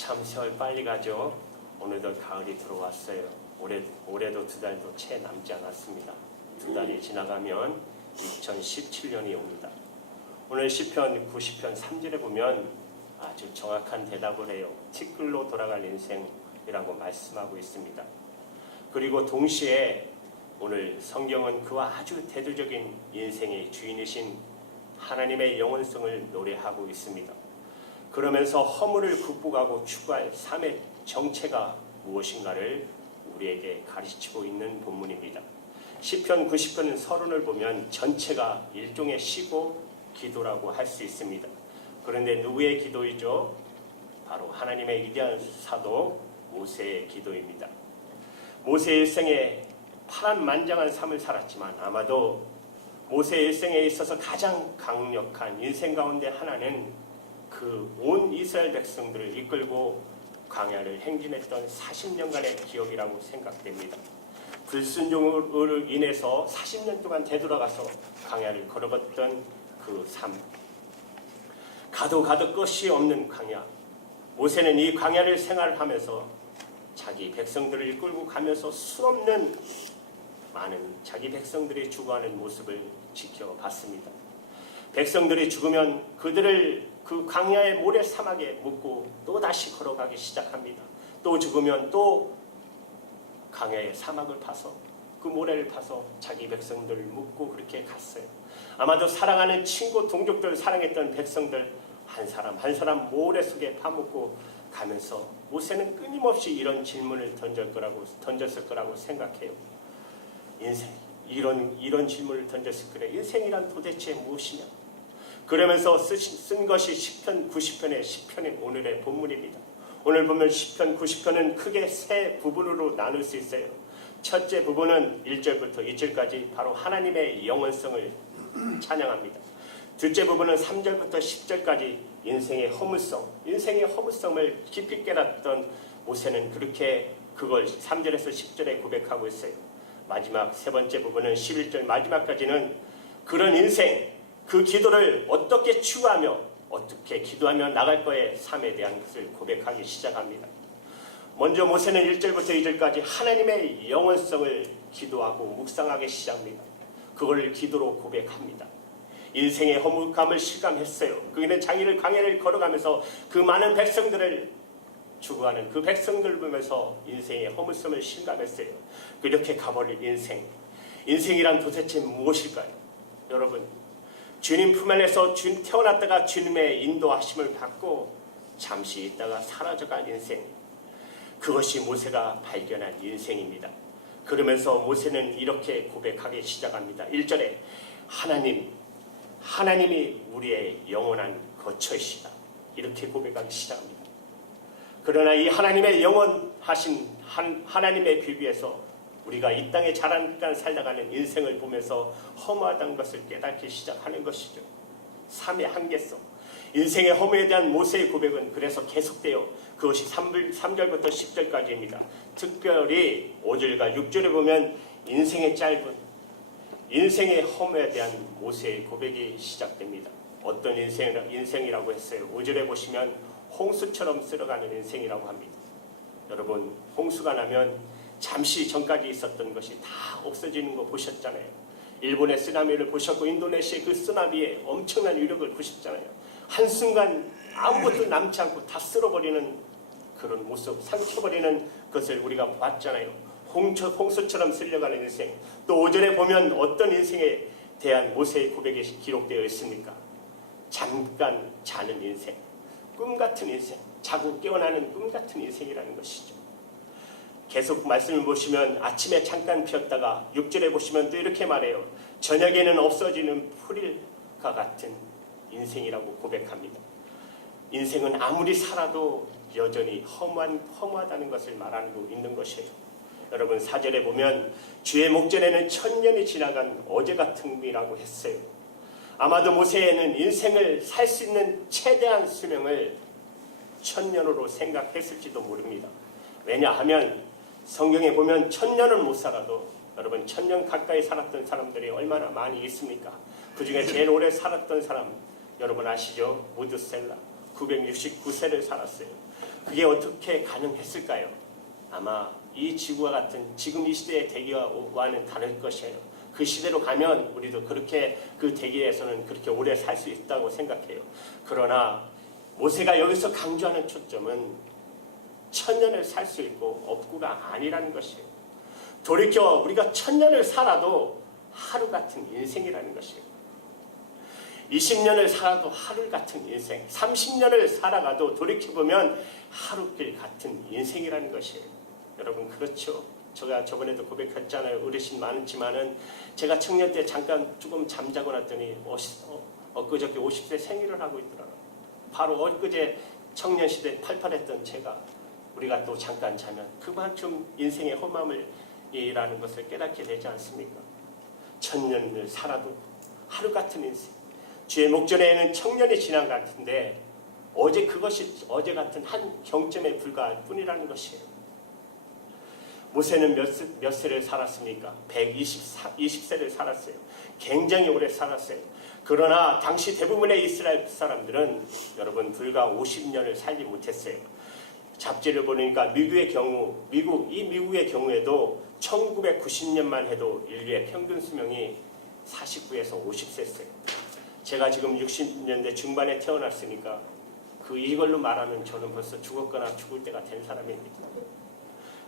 참 세월 빨리 가죠. 오늘도 가을이 들어왔어요. 올해도 2달도 채 남지 않았습니다. 2달이 지나가면 2017년이 옵니다. 오늘 시편 90편 3절에 보면 아주 정확한 대답을 해요. 티끌로 돌아갈 인생이라고 말씀하고 있습니다. 그리고 동시에 오늘 성경은 그와 아주 대조적인 인생의 주인이신 하나님의 영원성을 노래하고 있습니다. 그러면서 허물을 극복하고 추구할 삶의 정체가 무엇인가를 우리에게 가르치고 있는 본문입니다. 시편 90편은 서론을 보면 전체가 일종의 시고 기도라고 할 수 있습니다. 그런데 누구의 기도이죠? 바로 하나님의 위대한 사도 모세의 기도입니다. 모세의 일생에 파란만장한 삶을 살았지만 아마도 모세의 일생에 있어서 가장 강력한 인생 가운데 하나는 그 온 이스라엘 백성들을 이끌고 광야를 행진했던 40년간의 기억이라고 생각됩니다. 불순종으로 인해서 40년 동안 되돌아가서 광야를 걸어갔던 그 삶. 가도 끝이 없는 광야. 모세는 이 광야를 생활하면서 자기 백성들을 이끌고 가면서 수없는 많은 자기 백성들이 죽어가는 모습을 지켜봤습니다. 백성들이 죽으면 그들을 그 광야의 모래 사막에 묻고 또 다시 걸어가기 시작합니다. 또 죽으면 또 광야의 사막을 파서 그 모래를 파서 자기 백성들을 묻고 그렇게 갔어요. 아마도 사랑하는 친구 동족들 사랑했던 백성들 한 사람 한 사람 모래 속에 파묻고 가면서 모세는 끊임없이 이런 질문을 던졌을 거라고 생각해요. 인생 이런 질문을 던졌을 거래. 인생이란 도대체 무엇이냐? 그러면서 쓴 것이 시편 90편의 시편인 오늘의 본문입니다. 오늘 보면 시편 90편은 크게 세 부분으로 나눌 수 있어요. 첫째 부분은 1절부터 2절까지 바로 하나님의 영원성을 찬양합니다. 둘째 부분은 3절부터 10절까지 인생의 허무성을 깊이 깨닫던 모세는 그렇게 그걸 3절에서 10절에 고백하고 있어요. 마지막 세 번째 부분은 11절 마지막까지는 그런 인생, 그 기도를 어떻게 추구하며 어떻게 기도하며 나갈 거에 삶에 대한 것을 고백하기 시작합니다. 먼저 모세는 1절부터 2절까지 하나님의 영원성을 기도하고 묵상하기 시작합니다. 그걸 기도로 고백합니다. 인생의 허무감을 실감했어요. 그는 자기를 광야를 걸어가면서 그 많은 백성들을 추구하는 그 백성들을 보면서 인생의 허무함을 실감했어요. 그렇게 가버릴 인생이란 도대체 무엇일까요? 여러분, 주님 품 안에서 태어났다가 주님의 인도하심을 받고 잠시 있다가 사라져간 인생, 그것이 모세가 발견한 인생입니다. 그러면서 모세는 이렇게 고백하기 시작합니다. 1절에 하나님이 우리의 영원한 거처이시다, 이렇게 고백하기 시작합니다. 그러나 이 하나님의 영원하신 하나님의 비비에서 우리가 이 땅에 잠깐 살다가는 인생을 보면서 허무하다는 것을 깨닫기 시작하는 것이죠. 삶의 한계성, 인생의 허무에 대한 모세의 고백은 그래서 계속돼요. 그것이 3절부터 10절까지입니다. 특별히 5절과 6절에 보면 인생의 허무에 대한 모세의 고백이 시작됩니다. 어떤 인생이라고 했어요? 5절에 보시면 홍수처럼 쓸어가는 인생이라고 합니다. 여러분, 홍수가 나면 잠시 전까지 있었던 것이 다 없어지는 거 보셨잖아요. 일본의 쓰나미를 보셨고 인도네시아의 그 쓰나미의 엄청난 위력을 보셨잖아요. 한순간 아무것도 남지 않고 다 쓸어버리는 그런 모습, 삼켜버리는 것을 우리가 봤잖아요. 홍수처럼 쓸려가는 인생. 또 5절에 보면 어떤 인생에 대한 모세의 고백이 기록되어 있습니까? 잠깐 자는 인생, 꿈같은 인생, 자고 깨어나는 꿈같은 인생이라는 것이죠. 계속 말씀을 보시면 아침에 잠깐 피었다가 6절에 보시면 또 이렇게 말해요. 저녁에는 없어지는 풀일과 같은 인생이라고 고백합니다. 인생은 아무리 살아도 여전히 허무하다는 것을 말하고 있는 것이에요. 여러분, 4절에 보면 주의 목전에는 1000년이 지나간 어제 같은 이라고 했어요. 아마도 모세는 인생을 살 수 있는 최대한 수명을 1000년으로 생각했을지도 모릅니다. 왜냐하면 성경에 보면 1000년은 못 살아도 여러분 1000년 가까이 살았던 사람들이 얼마나 많이 있습니까? 그 중에 제일 오래 살았던 사람 여러분 아시죠? 무드셀라 969세를 살았어요. 그게 어떻게 가능했을까요? 아마 이 지구와 같은 지금 이 시대의 대기와는 다를 것이에요. 그 시대로 가면 우리도 그렇게 그 대기에서는 그렇게 오래 살 수 있다고 생각해요. 그러나 모세가 여기서 강조하는 초점은 천년을 살 수 있고 없고가 아니라는 것이에요. 돌이켜 우리가 천년을 살아도 하루 같은 인생이라는 것이에요. 20년을 살아도 하루 같은 인생, 30년을 살아가도 돌이켜보면 하루길 같은 인생이라는 것이에요. 여러분 그렇죠? 제가 저번에도 고백했잖아요. 어르신 많지만은 제가 청년 때 잠깐 조금 잠자고 났더니 엊그저께 50세 생일을 하고 있더라고요. 바로 엊그제 청년 시대 팔팔했던 제가 우리가 또 잠깐 자면 그만큼 인생의 험함이라는 것을 깨닫게 되지 않습니까? 천년을 살아도 하루 같은 인생. 주의 목전에는 청년이 지난 것 같은데 그것이 어제 같은 한 경점에 불과할 뿐이라는 것이에요. 모세는 몇 세를 살았습니까? 120세를 살았어요. 굉장히 오래 살았어요. 그러나 당시 대부분의 이스라엘 사람들은 여러분 불과 50년을 살지 못했어요. 잡지를 보니까 미국의 경우에도 1990년만 해도 인류의 평균 수명이 49에서 50세였어요. 제가 지금 60년대 중반에 태어났으니까 이걸로 말하면 저는 벌써 죽었거나 죽을 때가 된 사람입니다.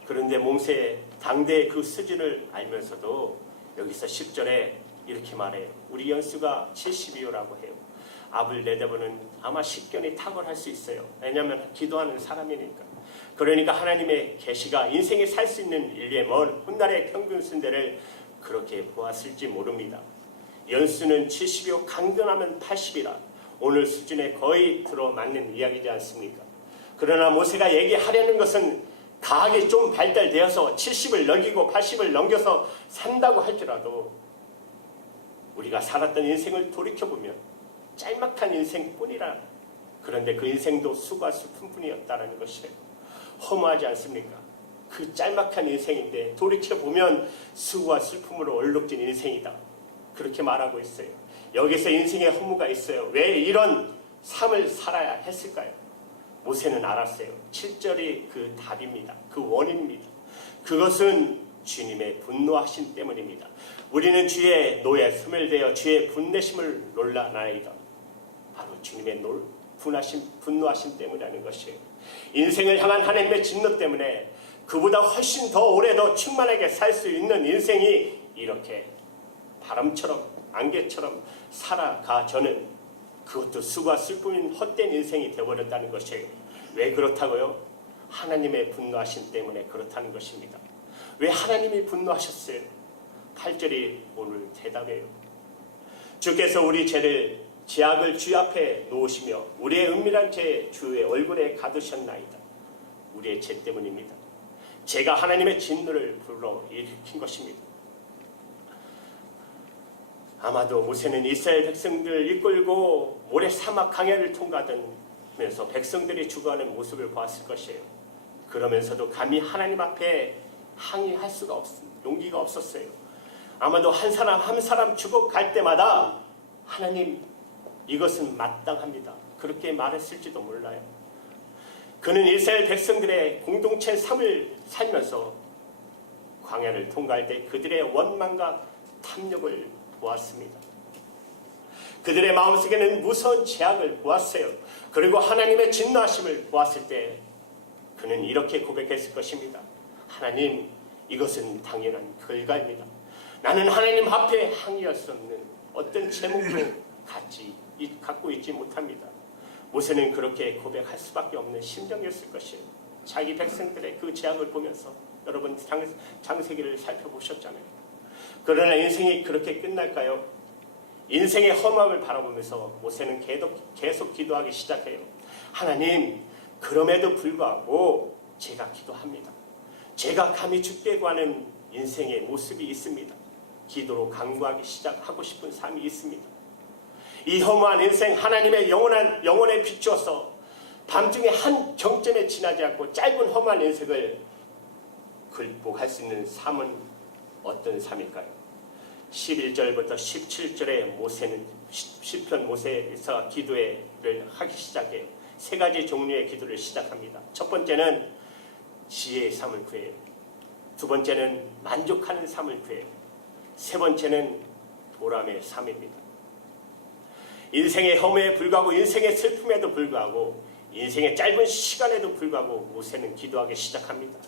그런데 모세 당대의 그 수준을 알면서도 여기서 10절에 이렇게 말해요. 우리 연수가 70이요라고 해요. 앞을 내다보는 아마 식견이 탁월할 수 있어요. 왜냐하면 기도하는 사람이니까. 그러니까 하나님의 계시가 인생에 살 수 있는 인류의 먼 훗날의 평균 순대를 그렇게 보았을지 모릅니다. 연수는 70이요 강건하면 80이라 오늘 수준에 거의 들어맞는 이야기지 않습니까? 그러나 모세가 얘기하려는 것은 과학이 좀 발달되어서 70을 넘기고 80을 넘겨서 산다고 할지라도 우리가 살았던 인생을 돌이켜보면 짤막한 인생뿐이라. 그런데 그 인생도 수고와 슬픔뿐이었다는 것이에요. 허무하지 않습니까? 그 짤막한 인생인데 돌이켜보면 수고와 슬픔으로 얼룩진 인생이다. 그렇게 말하고 있어요. 여기서 인생의 허무가 있어요. 왜 이런 삶을 살아야 했을까요? 모세는 알았어요. 7절이 그 답입니다. 그 원인입니다. 그것은 주님의 분노하심 때문입니다. 우리는 주의 노에 소멸되어 주의 분내심을 놀라나이다. 바로 주님의 분노하심 때문이라는 것이에요. 인생을 향한 하나님의 진노 때문에 그보다 훨씬 더 오래 더 충만하게 살 수 있는 인생이 이렇게 바람처럼 안개처럼 살아가 저는 그것도 수고와 슬픔인 헛된 인생이 되어버렸다는 것이에요. 왜 그렇다고요? 하나님의 분노하심 때문에 그렇다는 것입니다. 왜 하나님이 분노하셨어요? 8절이 오늘 대답이에요. 주께서 우리 죄악을 주 앞에 놓으시며 우리의 은밀한 죄 주의 얼굴에 가두셨나이다. 우리의 죄 때문입니다. 죄가 하나님의 진노를 불러일으킨 것입니다. 아마도 모세는 이스라엘 백성들을 이끌고 모래 사막 강야를 통과하면서 백성들이 죽어가는 모습을 보았을 것이에요. 그러면서도 감히 하나님 앞에 항의할 수가 용기가 없었어요. 아마도 한 사람 죽어갈 때마다 하나님 이것은 마땅합니다. 그렇게 말했을지도 몰라요. 그는 이스라엘 백성들의 공동체 삶을 살면서 광야를 통과할 때 그들의 원망과 탐욕을 보았습니다. 그들의 마음속에는 무서운 죄악을 보았어요. 그리고 하나님의 진노하심을 보았을 때 그는 이렇게 고백했을 것입니다. 하나님, 이것은 당연한 결과입니다. 나는 하나님 앞에 항의할 수 없는 어떤 제목도 갖고 있지 못합니다. 모세는 그렇게 고백할 수밖에 없는 심정이었을 것이에요. 자기 백성들의 그 죄악을 보면서 여러분 창세기를 살펴보셨잖아요. 그러나 인생이 그렇게 끝날까요? 인생의 험함을 바라보면서 모세는 계속 기도하기 시작해요. 하나님, 그럼에도 불구하고 제가 기도합니다. 제가 감히 죽게 구하는 인생의 모습이 있습니다. 기도로 간구하기 시작하고 싶은 삶이 있습니다. 이 허무한 인생 하나님의 영혼에 비추어서 밤중에 한 경점에 지나지 않고 짧은 허무한 인생을 극복할 수 있는 삶은 어떤 삶일까요? 11절부터 17절에 모세는 시편 모세에서 기도를 하기 시작해요. 세 가지 종류의 기도를 시작합니다. 첫 번째는 지혜의 삶을 구해요. 두 번째는 만족하는 삶을 구해요. 세 번째는 보람의 삶입니다. 인생의 험에 불구하고, 인생의 슬픔에도 불구하고, 인생의 짧은 시간에도 불구하고 모세는 기도하기 시작합니다.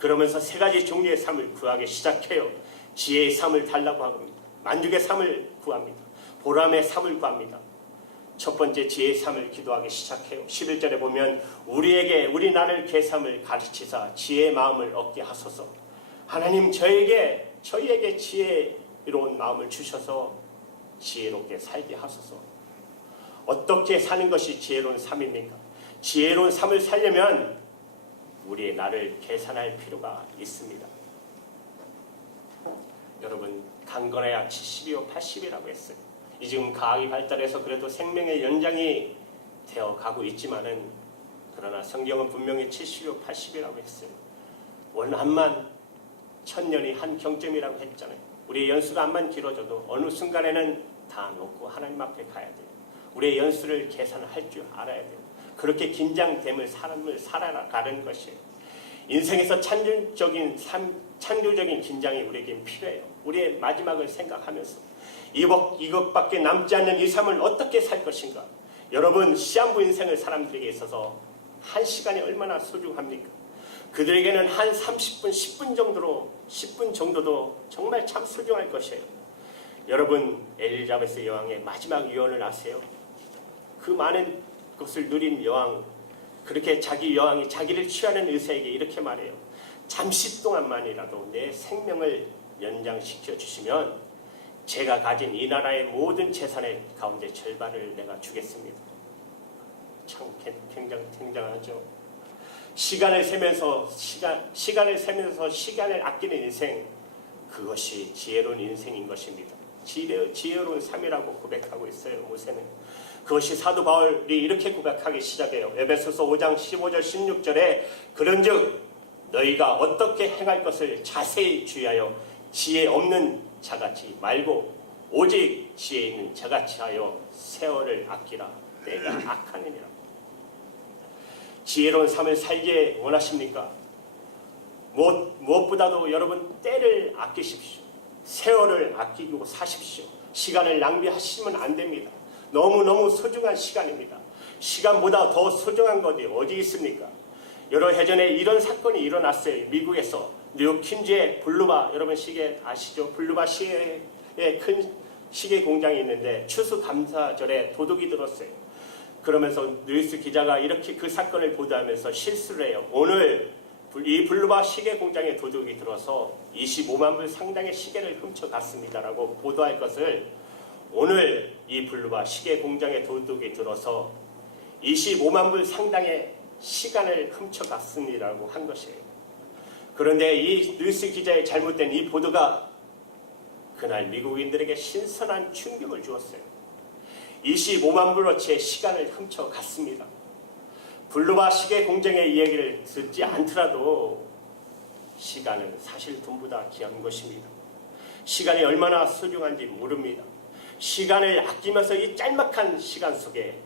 그러면서 세 가지 종류의 삶을 구하기 시작해요. 지혜의 삶을 달라고 합니다. 만족의 삶을 구합니다. 보람의 삶을 구합니다. 첫 번째 지혜의 삶을 기도하기 시작해요. 11절에 보면 우리 나를 계삼을 가르치사 지혜의 마음을 얻게 하소서. 하나님 저희에게 지혜로운 마음을 주셔서 지혜롭게 살게 하소서. 어떻게 사는 것이 지혜로운 삶입니까? 지혜로운 삶을 살려면 우리의 나를 계산할 필요가 있습니다. 여러분, 강건해야 70이요 80이라고 했어요. 지금 과학이 발달해서 그래도 생명의 연장이 되어 가고 있지만은, 그러나 성경은 분명히 70이요 80이라고 했어요. 원한만 1000년이 한 경점이라고 했잖아요. 우리의 연수가 암만 길어져도 어느 순간에는 다 놓고 하나님 앞에 가야 돼요. 우리의 연수를 계산할 줄 알아야 돼요. 그렇게 긴장됨을 삶을 살아가는 것이에요. 인생에서 창조적인 긴장이 우리에게 필요해요. 우리의 마지막을 생각하면서 이것밖에 남지 않는 이 삶을 어떻게 살 것인가. 여러분, 시한부 인생을 사람들에게 있어서 한 시간이 얼마나 소중합니까? 그들에게는 한 30분, 10분 정도도 정말 참 소중할 것이에요. 여러분, 엘리자베스 여왕의 마지막 유언을 아세요? 그 많은 것을 누린 여왕, 그렇게 여왕이 자기를 취하는 의사에게 이렇게 말해요. 잠시 동안만이라도 내 생명을 연장시켜 주시면 제가 가진 이 나라의 모든 재산의 가운데 절반을 내가 주겠습니다. 참 굉장하죠. 시간을 세면서 시간을 아끼는 인생, 그것이 지혜로운 인생인 것입니다. 지혜로운 삶이라고 고백하고 있어요. 모세는. 그것이 사도 바울이 이렇게 고백하기 시작해요. 에베소서 5장 15절 16절에 그런즉 너희가 어떻게 행할 것을 자세히 주의하여 지혜 없는 자같이 말고 오직 지혜 있는 자같이 하여 세월을 아끼라. 때가 악하느니라. 지혜로운 삶을 살기 원하십니까? 무엇보다도 여러분, 때를 아끼십시오. 세월을 아끼고 사십시오. 시간을 낭비하시면 안 됩니다. 너무너무 소중한 시간입니다. 시간보다 더 소중한 것이 어디 있습니까? 여러 해 전에 이런 사건이 일어났어요. 미국에서 뉴욕 퀸즈의 블루바, 여러분 시계 아시죠? 블루바 시계의 큰 시계 공장이 있는데 추수감사절에 도둑이 들었어요. 그러면서 뉴스 기자가 이렇게 그 사건을 보도하면서 실수를 해요. 오늘 이 블루바 시계 공장에 도둑이 들어서 25만 불 상당의 시계를 훔쳐갔습니다라고 보도할 것을, 오늘 이 블루바 시계 공장에 도둑이 들어서 25만 불 상당의 시간을 훔쳐갔습니다라고 한 것이에요. 그런데 이 뉴스 기자의 잘못된 이 보도가 그날 미국인들에게 신선한 충격을 주었어요. 25만 불어치의 시간을 훔쳐갔습니다. 블루바 시계 공장의 이야기를 듣지 않더라도 시간은 사실 돈보다 귀한 것입니다. 시간이 얼마나 소중한지 모릅니다. 시간을 아끼면서 이 짤막한 시간 속에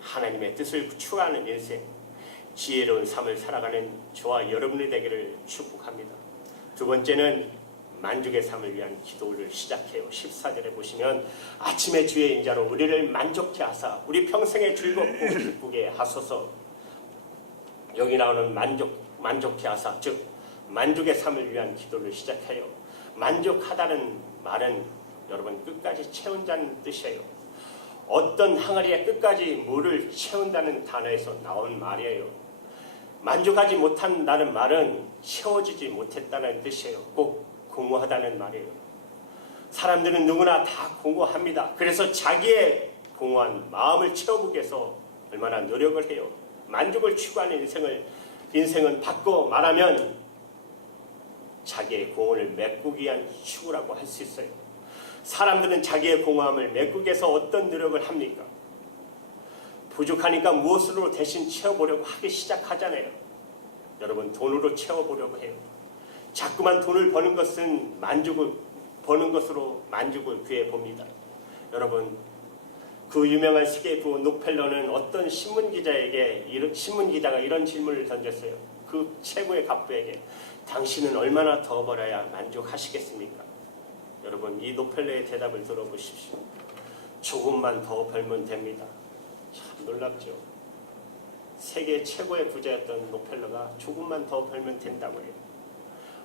하나님의 뜻을 추구하는 인생, 지혜로운 삶을 살아가는 저와 여러분의 되기를 축복합니다. 두 번째는 만족의 삶을 위한 기도를 시작해요. 14절에 보시면 아침에 주의 인자로 우리를 만족케 하사 우리 평생에 즐겁고 기쁘게 하소서. 여기 나오는 만족케 하사, 즉 만족의 삶을 위한 기도를 시작해요. 만족하다는 말은 여러분 끝까지 채운다는 뜻이에요. 어떤 항아리에 끝까지 물을 채운다는 단어에서 나온 말이에요. 만족하지 못한다는 말은 채워지지 못했다는 뜻이에요. 꼭 공허하다는 말이에요. 사람들은 누구나 다 공허합니다. 그래서 자기의 공허한 마음을 채워보기 위해서 얼마나 노력을 해요. 만족을 추구하는 인생은 바꿔 말하면 자기의 공허를 메꾸기 위한 추구라고 할 수 있어요. 사람들은 자기의 공허함을 메꾸기 위해서 어떤 노력을 합니까? 부족하니까 무엇으로 대신 채워보려고 하기 시작하잖아요. 여러분, 돈으로 채워보려고 해요. 자꾸만 돈을 버는 것은 버는 것으로 만족을 구해봅니다. 여러분, 그 유명한 세계 부호 록펠러는 어떤 신문기자가 이런 질문을 던졌어요. 그 최고의 갑부에게 당신은 얼마나 더 벌어야 만족하시겠습니까? 여러분, 이 록펠러의 대답을 들어보십시오. 조금만 더 벌면 됩니다. 참 놀랍죠. 세계 최고의 부자였던 록펠러가 조금만 더 벌면 된다고 해요.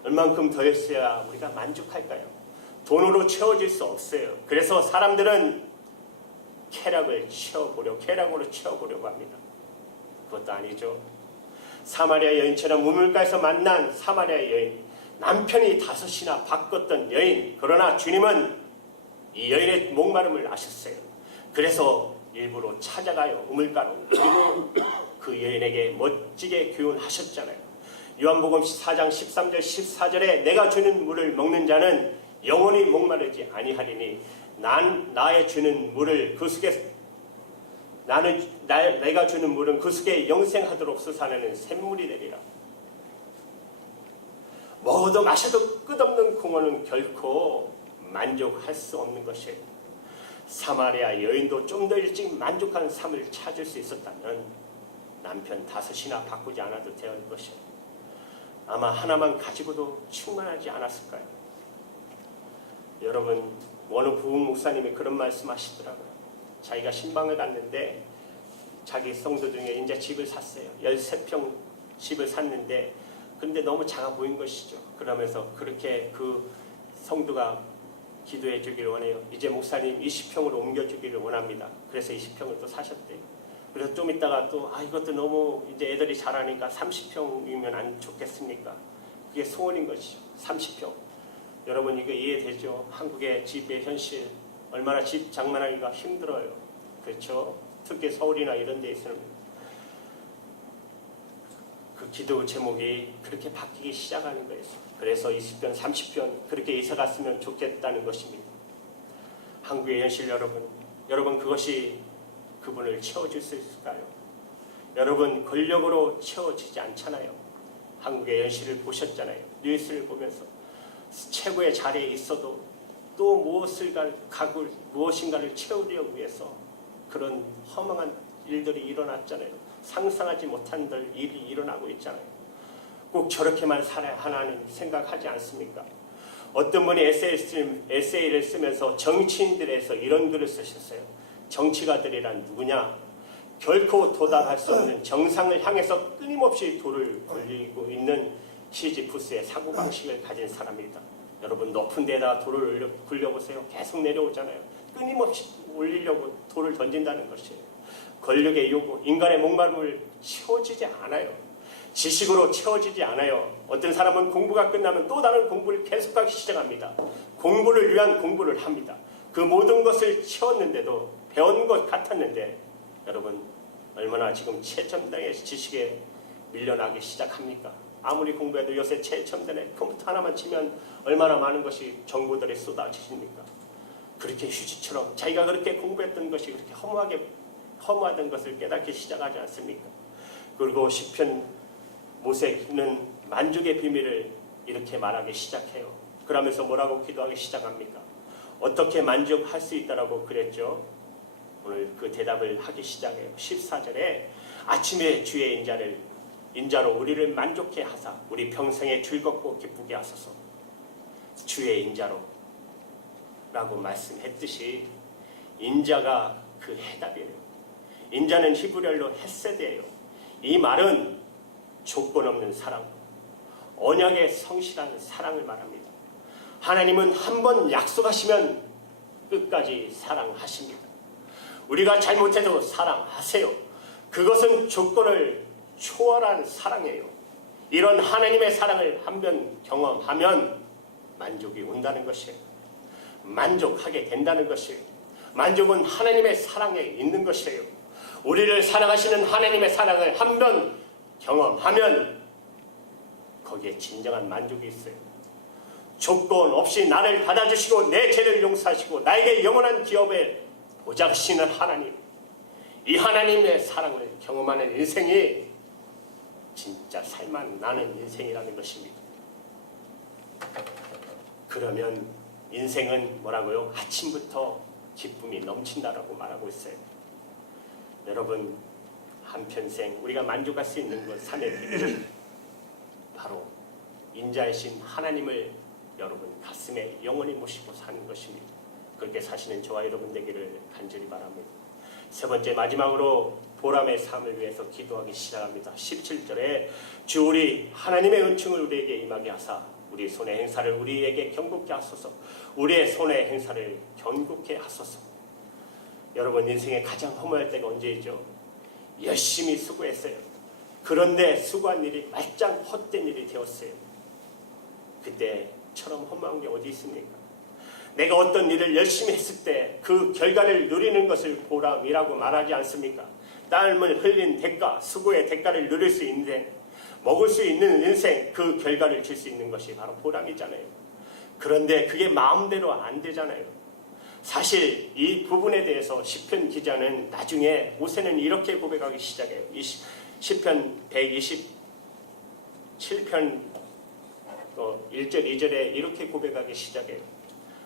얼만큼 더 했어야 우리가 만족할까요? 돈으로 채워질 수 없어요. 그래서 사람들은 쾌락으로 채워보려고 합니다. 그것도 아니죠. 사마리아 여인처럼 우물가에서 만난 사마리아 여인, 남편이 5이나 바꿨던 여인, 그러나 주님은 이 여인의 목마름을 아셨어요. 그래서 일부러 찾아가요. 우물가로. 그리고 그 여인에게 멋지게 교훈하셨잖아요. 요한복음 4장 13절 14절에 내가 주는 물을 먹는 자는 영원히 목마르지 아니하리니 나의 주는 물을 그 속에 내가 주는 물은 그 속에 영생하도록 솟아내는 샘물이 되리라. 먹어도 마셔도 끝없는 공허는 결코 만족할 수 없는 것이에요. 사마리아 여인도 좀 더 일찍 만족하는 삶을 찾을 수 있었다면 남편 5이나 바꾸지 않아도 될 것이에요. 아마 하나만 가지고도 충만하지 않았을까요? 여러분, 어느 부흥 목사님이 그런 말씀하시더라고요. 자기가 신방을 갔는데 자기 성도 중에 이제 집을 샀어요. 13평 집을 샀는데 그런데 너무 작아 보인 것이죠. 그러면서 그렇게 그 성도가 기도해 주기를 원해요. 이제 목사님 20평으로 옮겨주기를 원합니다. 그래서 20평을 또 사셨대요. 그래서 좀 있다가 또 이것도 너무 이제 애들이 자라니까 30평이면 안 좋겠습니까? 그게 소원인 것이죠. 30평. 여러분 이거 이해되죠? 한국의 집의 현실 얼마나 집 장만하기가 힘들어요. 그렇죠? 특히 서울이나 이런 데 있으면 그 기도 제목이 그렇게 바뀌기 시작하는 거예요. 그래서 20평, 30평 그렇게 이사 갔으면 좋겠다는 것입니다. 한국의 현실 여러분 그것이 그분을 채워줄 수 있을까요? 여러분 권력으로 채워지지 않잖아요. 한국의 현실을 보셨잖아요. 뉴스를 보면서 최고의 자리에 있어도 또 무엇인가를 채우려고 위해서 그런 허망한 일들이 일어났잖아요. 상상하지 못한 일이 일어나고 있잖아요. 꼭 저렇게만 살아야 하나는 생각하지 않습니까? 어떤 분이 에세이를 쓰면서 정치인들에서 이런 글을 쓰셨어요. 정치가들이란 누구냐? 결코 도달할 수 없는 정상을 향해서 끊임없이 돌을 올리고 있는 시지푸스의 사고방식을 가진 사람이다. 여러분 높은 데에다 돌을 굴려보세요. 계속 내려오잖아요. 끊임없이 올리려고 돌을 던진다는 것이에요. 권력의 요구, 인간의 목마름을 채워지지 않아요. 지식으로 채워지지 않아요. 어떤 사람은 공부가 끝나면 또 다른 공부를 계속하기 시작합니다. 공부를 위한 공부를 합니다. 그 모든 것을 채웠는데도 배운 것 같았는데 여러분 얼마나 지금 최첨단의 지식에 밀려나기 시작합니까? 아무리 공부해도 요새 최첨단의 컴퓨터 하나만 치면 얼마나 많은 것이 정보들이 쏟아지십니까? 그렇게 휴지처럼 자기가 그렇게 공부했던 것이 그렇게 허무하던 것을 깨닫기 시작하지 않습니까? 그리고 시편 모세는 만족의 비밀을 이렇게 말하기 시작해요. 그러면서 뭐라고 기도하기 시작합니까? 어떻게 만족할 수 있다라고 그랬죠? 오늘 그 대답을 하기 시작해요. 14절에 아침에 주의 인자로 우리를 만족해 하사 우리 평생에 즐겁고 기쁘게 하소서. 주의 인자로 라고 말씀했듯이 인자가 그 해답이에요. 인자는 히브리어로 헤세드예요. 이 말은 조건 없는 사랑, 언약의 성실한 사랑을 말합니다. 하나님은 한 번 약속하시면 끝까지 사랑하십니다. 우리가 잘못해도 사랑하세요. 그것은 조건을 초월한 사랑이에요. 이런 하나님의 사랑을 한 번 경험하면 만족이 온다는 것이에요. 만족하게 된다는 것이에요. 만족은 하나님의 사랑에 있는 것이에요. 우리를 사랑하시는 하나님의 사랑을 한 번 경험하면 거기에 진정한 만족이 있어요. 조건 없이 나를 받아주시고 내 죄를 용서하시고 나에게 영원한 기업에 보장하시는 하나님, 이 하나님의 사랑을 경험하는 인생이 진짜 살만 나는 인생이라는 것입니다. 그러면 인생은 뭐라고요? 아침부터 기쁨이 넘친다라고 말하고 있어요. 여러분, 한평생 우리가 만족할 수 있는 것 삶의 비밀은 바로 인자이신 하나님을 여러분 가슴에 영원히 모시고 사는 것입니다. 그렇게 사시는 저와 여러분 되기를 간절히 바랍니다. 세 번째, 마지막으로 보람의 삶을 위해서 기도하기 시작합니다. 17절에 주 우리 하나님의 은총을 우리에게 임하게 하사 우리 손의 행사를 우리에게 경고케 하소서. 우리의 손의 행사를 견고케 하소서. 여러분, 인생의 가장 허무할 때가 언제이죠? 열심히 수고했어요. 그런데 수고한 일이 말짱 헛된 일이 되었어요. 그때처럼 허무한 게 어디 있습니까? 내가 어떤 일을 열심히 했을 때 그 결과를 누리는 것을 보람이라고 말하지 않습니까? 땀을 흘린 대가, 수고의 대가를 누릴 수 있는, 먹을 수 있는 인생, 그 결과를 줄 수 있는 것이 바로 보람이잖아요. 그런데 그게 마음대로 안 되잖아요. 사실 이 부분에 대해서 시편 기자는 나중에 모세는 이렇게 고백하기 시작해요. 시편 127편 1절 2절에 이렇게 고백하기 시작해요.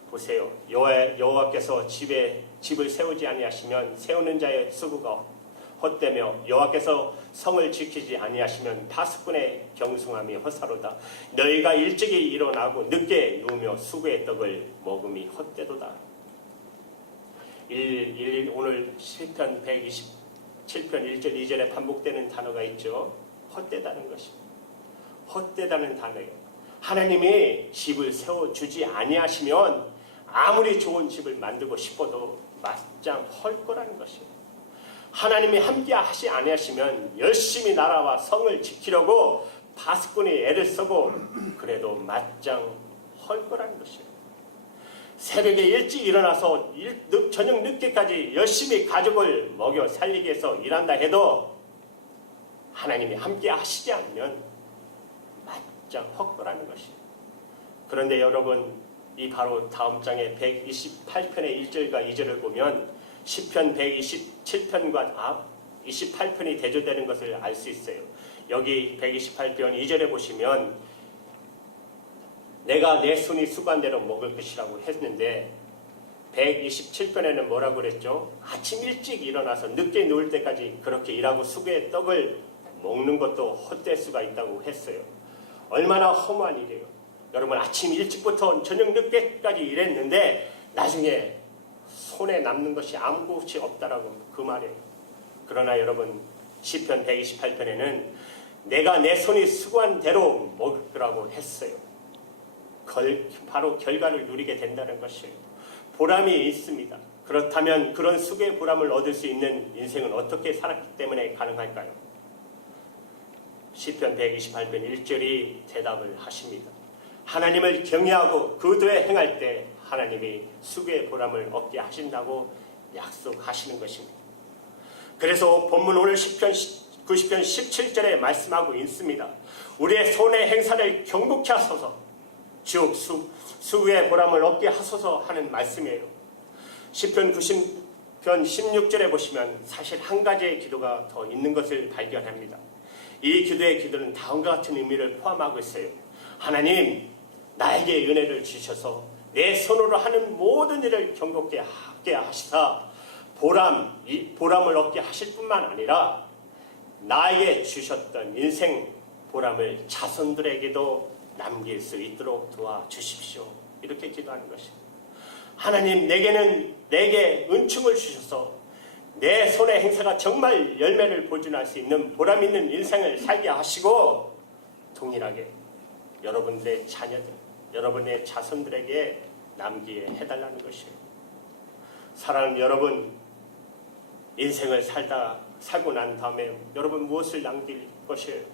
보세요. 여호와께서 집을 세우지 아니하시면 세우는 자의 수고가 헛되며 여호와께서 성을 지키지 아니하시면 파수꾼의 경숭함이 헛사로다. 너희가 일찍이 일어나고 늦게 누우며 수고의 떡을 먹음이 헛되도다. 오늘 시편 127편 1절 2절에 반복되는 단어가 있죠. 헛되다는 것입니다. 헛되다는 단어예요. 하나님이 집을 세워주지 아니하시면 아무리 좋은 집을 만들고 싶어도 맞짱 헐 거라는 것이에요. 하나님이 함께 하시 아니하시면 열심히 나라와 성을 지키려고 파수꾼이 애를 쓰고 그래도 맞짱 헐 거라는 것이에요. 새벽에 일찍 일어나서 저녁 늦게까지 열심히 가족을 먹여 살리기 위해서 일한다 해도 하나님이 함께 하시지 않으면 맞짱 헛거라는 것이에요. 그런데 여러분, 이 바로 다음 장의 128편의 1절과 2절을 보면 시편 127편과 28편이 대조되는 것을 알 수 있어요. 여기 128편 2절에 보시면 내가 내 손이 수고한 대로 먹을 것이라고 했는데 127편에는 뭐라고 그랬죠? 아침 일찍 일어나서 늦게 누울 때까지 그렇게 일하고 수고의 떡을 먹는 것도 헛될 수가 있다고 했어요. 얼마나 허무한 일이에요. 여러분, 아침 일찍부터 저녁 늦게까지 일했는데 나중에 손에 남는 것이 아무것이 없다라고 그 말이에요. 그러나 여러분, 시편 128편에는 내가 내 손이 수고한 대로 먹을 거라고 했어요. 바로 결과를 누리게 된다는 것이에요. 보람이 있습니다. 그렇다면 그런 수고의 보람을 얻을 수 있는 인생은 어떻게 살았기 때문에 가능할까요? 시편 128편 1절이 대답을 하십니다. 하나님을 경외하고 그 도에 행할 때 하나님이 수고의 보람을 얻게 하신다고 약속하시는 것입니다. 그래서 본문 오늘 90편 17절에 말씀하고 있습니다. 우리의 손의 행사를 경고케 하소서, 즉 수고의 보람을 얻게 하소서 하는 말씀이에요. 시편 90편 16절에 보시면 사실 한 가지의 기도가 더 있는 것을 발견합니다. 이 기도는 다음과 같은 의미를 포함하고 있어요. 하나님, 나에게 은혜를 주셔서 내 손으로 하는 모든 일을 경고케 하게 하시사 보람을 얻게 하실 뿐만 아니라 나에게 주셨던 인생 보람을 자손들에게도 남길 수 있도록 도와주십시오. 이렇게 기도하는 것입니다. 하나님, 내게 은총을 주셔서 내 손의 행사가 정말 열매를 보존할 수 있는 보람 있는 인생을 살게 하시고 동일하게 여러분들의 자녀들, 여러분의 자손들에게 남기게 해달라는 것이에요. 사랑하는 여러분, 인생을 살고 난 다음에 여러분 무엇을 남길 것이에요?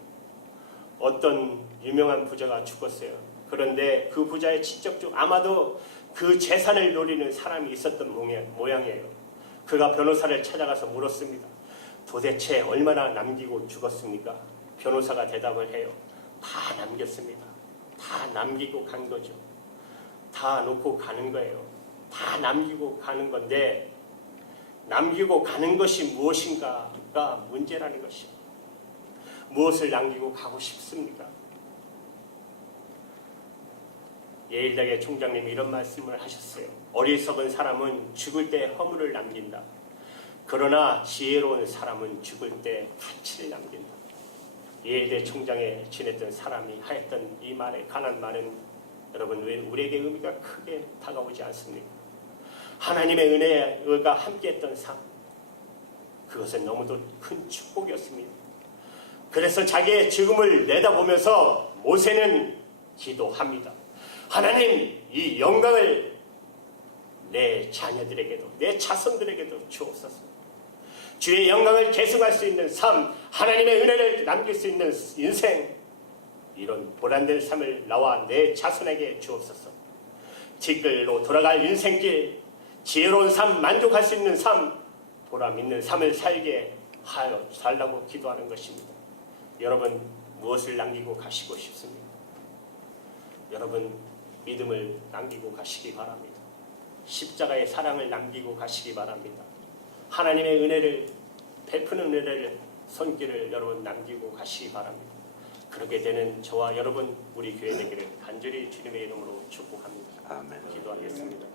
어떤 유명한 부자가 죽었어요. 그런데 그 부자의 친척 중 아마도 그 재산을 노리는 사람이 있었던 모양이에요. 그가 변호사를 찾아가서 물었습니다. 도대체 얼마나 남기고 죽었습니까? 변호사가 대답을 해요. 다 남겼습니다. 다 남기고 간 거죠. 다 놓고 가는 거예요. 다 남기고 가는 건데 남기고 가는 것이 무엇인가가 문제라는 것이에요. 무엇을 남기고 가고 싶습니까? 예일대회 총장님이 이런 말씀을 하셨어요. 어리석은 사람은 죽을 때 허물을 남긴다. 그러나 지혜로운 사람은 죽을 때 가치를 남긴다. 예일대 총장에 지냈던 사람이 하였던 이 말의 강한 말은 여러분 왜 우리에게 의미가 크게 다가오지 않습니까? 하나님의 은혜가 함께했던 삶, 그것은 너무도 큰 축복이었습니다. 그래서 자기의 죽음을 내다보면서 모세는 기도합니다. 하나님, 이 영광을 내 자녀들에게도 내 자손들에게도 주옵소서. 주의 영광을 계승할 수 있는 삶, 하나님의 은혜를 남길 수 있는 인생, 이런 보람된 삶을 나와 내 자손에게 주옵소서. 뒷길로 돌아갈 인생길, 지혜로운 삶, 만족할 수 있는 삶, 보람 있는 삶을 살게 하여 달라고 기도하는 것입니다. 여러분 무엇을 남기고 가시고 싶습니까? 여러분 믿음을 남기고 가시기 바랍니다. 십자가의 사랑을 남기고 가시기 바랍니다. 하나님의 은혜를 베푸는 은혜를 손길을 여러분 남기고 가시기 바랍니다. 그렇게 되는 저와 여러분 우리 교회 되기를 간절히 주님의 이름으로 축복합니다. 아멘. 기도하겠습니다.